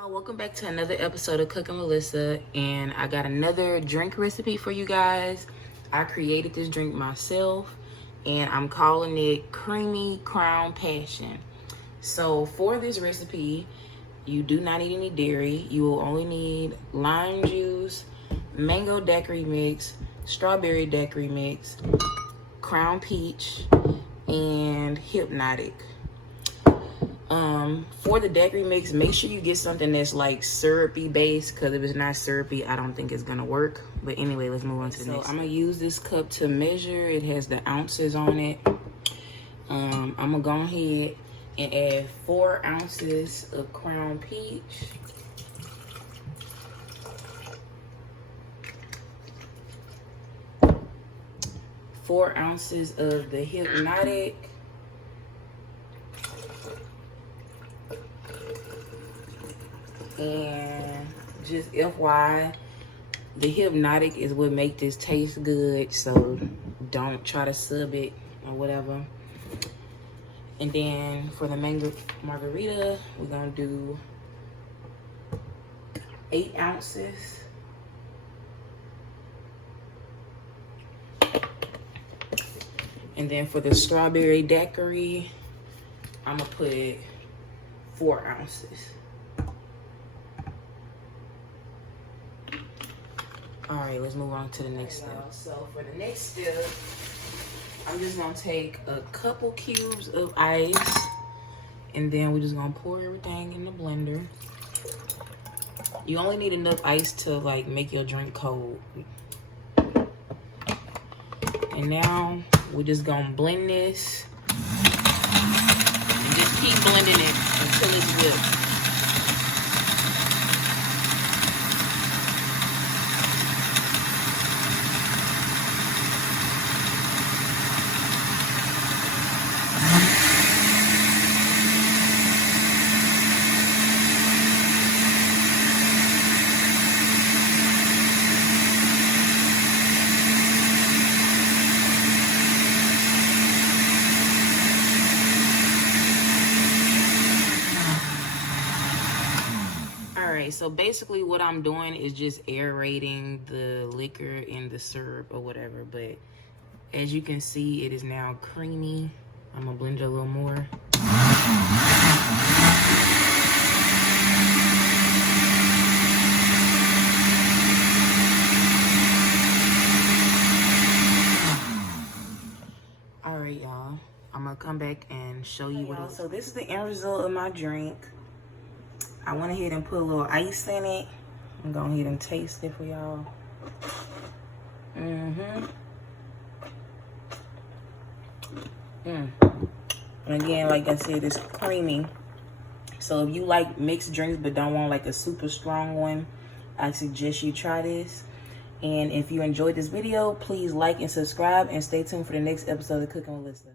Y'all, welcome back to another episode of Cooking with Lyssa, and I got another drink recipe for you guys. I created this drink myself, and I'm calling it Creamy Crown Passion. So for this recipe, you do not need any dairy. You will only need lime juice, mango daiquiri mix, strawberry daiquiri mix, crown peach, and hypnotic. For the daiquiri mix, make sure you get something that's like syrupy based, because if it's not syrupy, I don't think it's gonna work. But anyway, let's move on to the next. So I'm gonna use this cup to measure. It has the ounces on it. I'm gonna go ahead and add 4 ounces of crown peach. Four ounces of the hypnotic. And just FYI, the hypnotic is what make this taste good, so don't try to sub it or whatever. And then for the mango margarita, we're gonna do 8 ounces. And then for the strawberry daiquiri, I'm gonna put 4 ounces. All right, let's move on to the next step. So for the next step, I'm just gonna take a couple cubes of ice, and then we're just gonna pour everything in the blender. You only need enough ice to like make your drink cold. And now we're just gonna blend this, and just keep blending it until it's whipped. So basically what I'm doing is just aerating the liquor in the syrup or whatever, but as you can see, it is now creamy. I'm gonna blend it a little more. All right, y'all, I'm gonna come back and show you what else. So this is the end result of my drink. I went ahead and put a little ice in it. I'm going ahead and taste it for y'all. And again, like I said, it's creamy. So if you like mixed drinks but don't want like a super strong one, I suggest you try this. And if you enjoyed this video, please like and subscribe, and stay tuned for the next episode of Cooking with Lyssa.